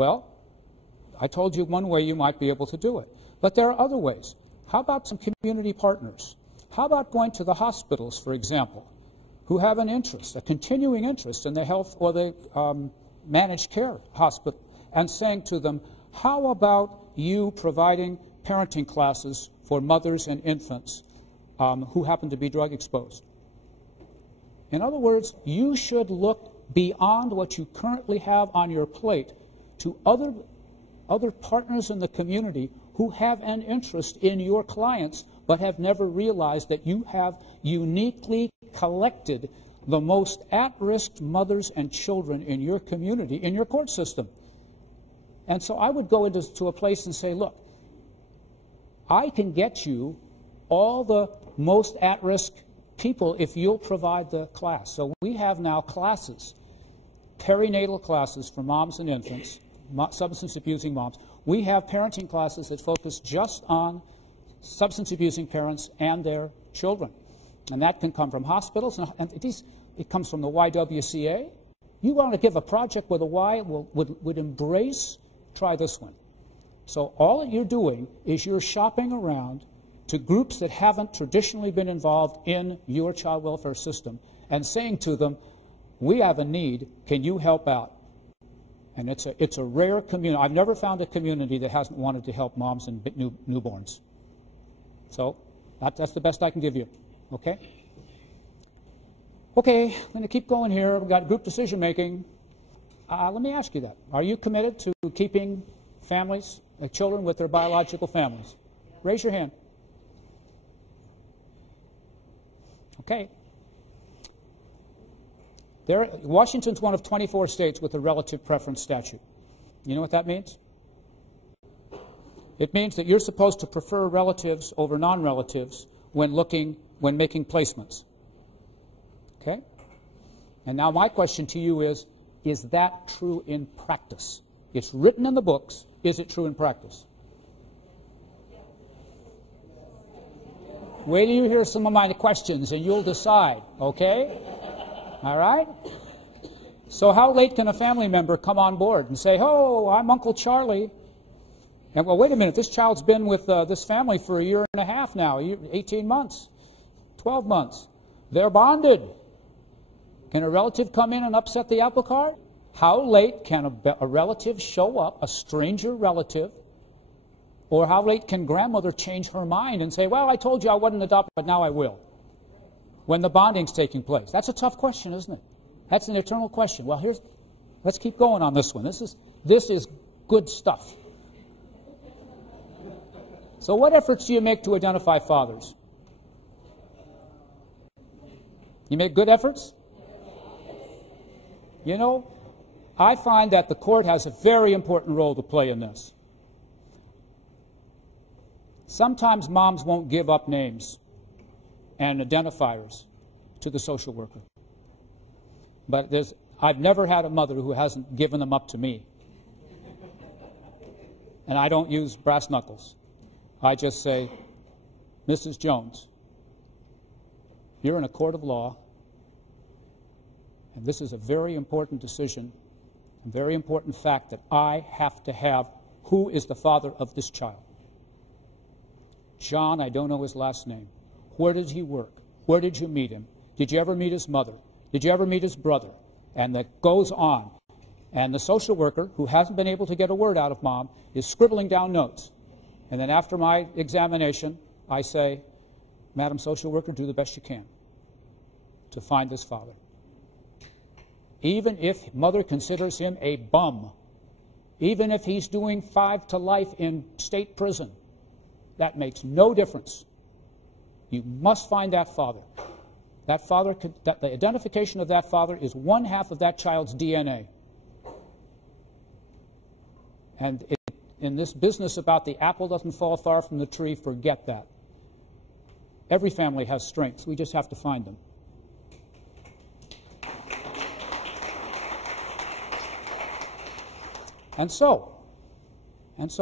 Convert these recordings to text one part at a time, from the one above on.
Well, I told you one way you might be able to do it. But there are other ways. How about some community partners? How about going to the hospitals, for example, who have an interest, a continuing interest in the health or the managed care hospital, and saying to them, how about you providing parenting classes for mothers and infants who happen to be drug exposed? In other words, you should look beyond what you currently have on your plate to other partners in the community who have an interest in your clients but have never realized that you have uniquely collected the most at-risk mothers and children in your community, in your court system. And so I would go into a place and say, look, I can get you all the most at-risk people if you'll provide the class. So we have now classes, perinatal classes for moms and infants, substance abusing moms. We have parenting classes that focus just on substance abusing parents and their children. And that can come from hospitals, and it comes from the YWCA. You want to give a project where the Y would embrace, try this one. So all that you're doing is you're shopping around to groups that haven't traditionally been involved in your child welfare system and saying to them, we have a need, can you help out? And it's a rare community. I've never found a community that hasn't wanted to help moms and newborns. So that's the best I can give you. Okay? Okay, I'm going to keep going here. We've got group decision making. Let me ask you that. Are you committed to keeping families, children with their biological families? Raise your hand. Okay. Washington's one of 24 states with a relative preference statute. You know what that means? It means that you're supposed to prefer relatives over non-relatives when making placements. Okay? And now my question to you is that true in practice? It's written in the books. Is it true in practice? Wait till you hear some of my questions and you'll decide, okay? All right? So how late can a family member come on board and say, oh, I'm Uncle Charlie? And well, wait a minute, this child's been with this family for a year and a half now, 18 months, 12 months. They're bonded. Can a relative come in and upset the apple cart? How late can a relative show up, a stranger relative? Or how late can grandmother change her mind and say, well, I told you I wasn't adopted, but now I will, when the bonding's taking place? That's a tough question, isn't it? That's an eternal question. Well, let's keep going on this one. This is good stuff. So what efforts do you make to identify fathers? You make good efforts? You know, I find that the court has a very important role to play in this. Sometimes moms won't give up names and identifiers to the social worker. But I've never had a mother who hasn't given them up to me. And I don't use brass knuckles. I just say, Mrs. Jones, you're in a court of law, and this is a very important decision, a very important fact that I have to have who is the father of this child. John, I don't know his last name. Where did he work? Where did you meet him? Did you ever meet his mother? Did you ever meet his brother? And that goes on. And the social worker, who hasn't been able to get a word out of mom, is scribbling down notes. And then after my examination, I say, Madam Social Worker, do the best you can to find this father. Even if mother considers him a bum, even if he's doing 5 to life in state prison, that makes no difference. You must find that father. That father, the identification of that father is 1/2 of that child's DNA. And in this business about the apple doesn't fall far from the tree, forget that. Every family has strengths. We just have to find them. And so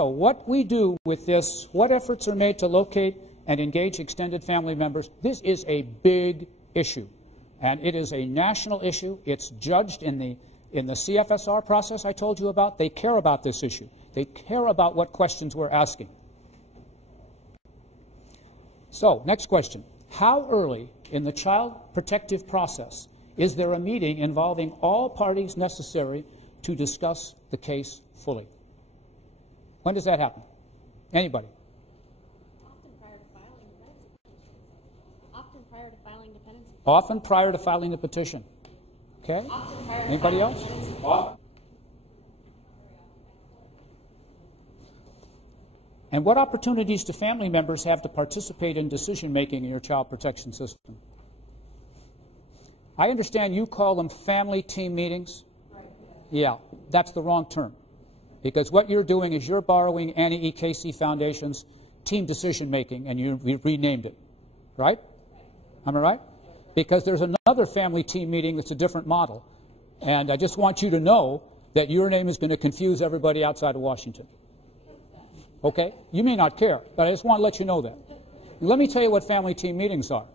what we do with this, what efforts are made to locate and engage extended family members, this is a big issue. And it is a national issue. It's judged in the In the CFSR process I told you about, they care about this issue. They care about what questions we're asking. So, next question. How early in the child protective process is there a meeting involving all parties necessary to discuss the case fully? When does that happen? Anybody? Often prior to filing dependency. Often prior to filing the petition. Okay? Anybody else? And what opportunities do family members have to participate in decision-making in your child protection system? I understand you call them family team meetings. Yeah, that's the wrong term. Because what you're doing is you're borrowing Annie E. Casey Foundation's team decision-making, and you've renamed it. Right? Am I right? Because there's another family team meeting that's a different model. And I just want you to know that your name is going to confuse everybody outside of Washington. Okay? You may not care, but I just want to let you know that. Let me tell you what family team meetings are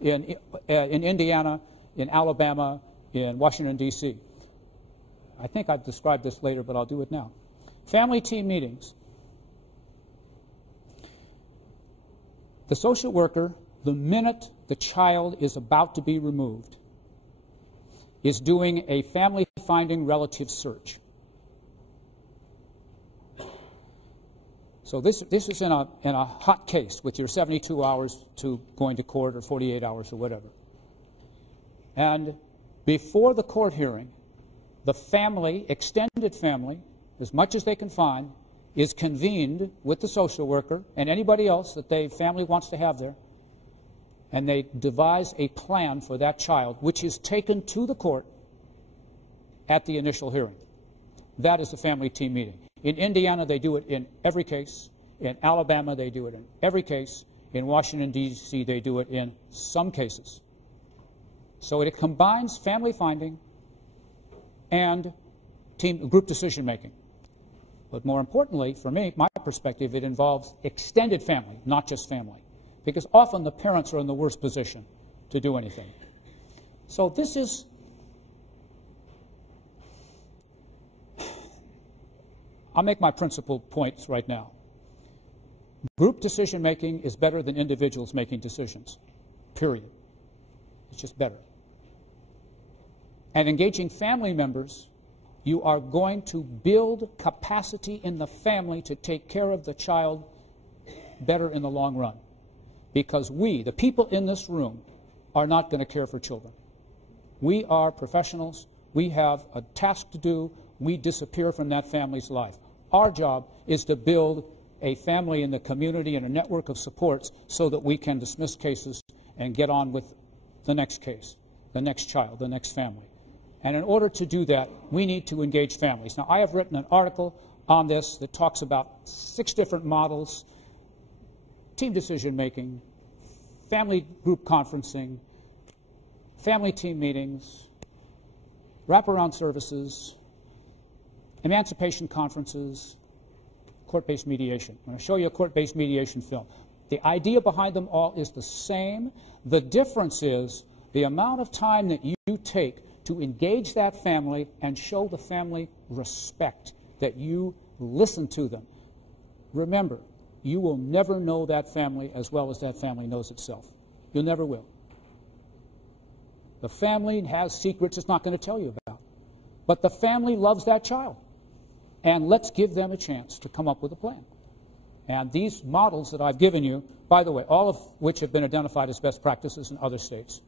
in Indiana, in Alabama, in Washington, D.C. I think I've described this later, but I'll do it now. Family team meetings. The social worker, the minute the child is about to be removed, is doing a family finding relative search. So this is in a hot case with your 72 hours to going to court or 48 hours or whatever. And before the court hearing, the family, extended family, as much as they can find, is convened with the social worker and anybody else that the family wants to have there, and they devise a plan for that child, which is taken to the court at the initial hearing. That is the family team meeting. In Indiana, they do it in every case. In Alabama, they do it in every case. In Washington, D.C., they do it in some cases. So it combines family finding and group decision-making. But more importantly, for me, my perspective, it involves extended family, not just family. Because often the parents are in the worst position to do anything. So this is... I'll make my principal points right now. Group decision-making is better than individuals making decisions. Period. It's just better. And engaging family members, you are going to build capacity in the family to take care of the child better in the long run. Because we, the people in this room, are not going to care for children. We are professionals. We have a task to do. We disappear from that family's life. Our job is to build a family in the community and a network of supports so that we can dismiss cases and get on with the next case, the next child, the next family. And in order to do that, we need to engage families. Now, I have written an article on this that talks about 6 different models: team decision-making, family group conferencing, family team meetings, wraparound services, emancipation conferences, court-based mediation. I'm going to show you a court-based mediation film. The idea behind them all is the same. The difference is the amount of time that you take to engage that family and show the family respect, that you listen to them. Remember, you will never know that family as well as that family knows itself. You never will. The family has secrets it's not going to tell you about. But the family loves that child. And let's give them a chance to come up with a plan. And these models that I've given you, by the way, all of which have been identified as best practices in other states,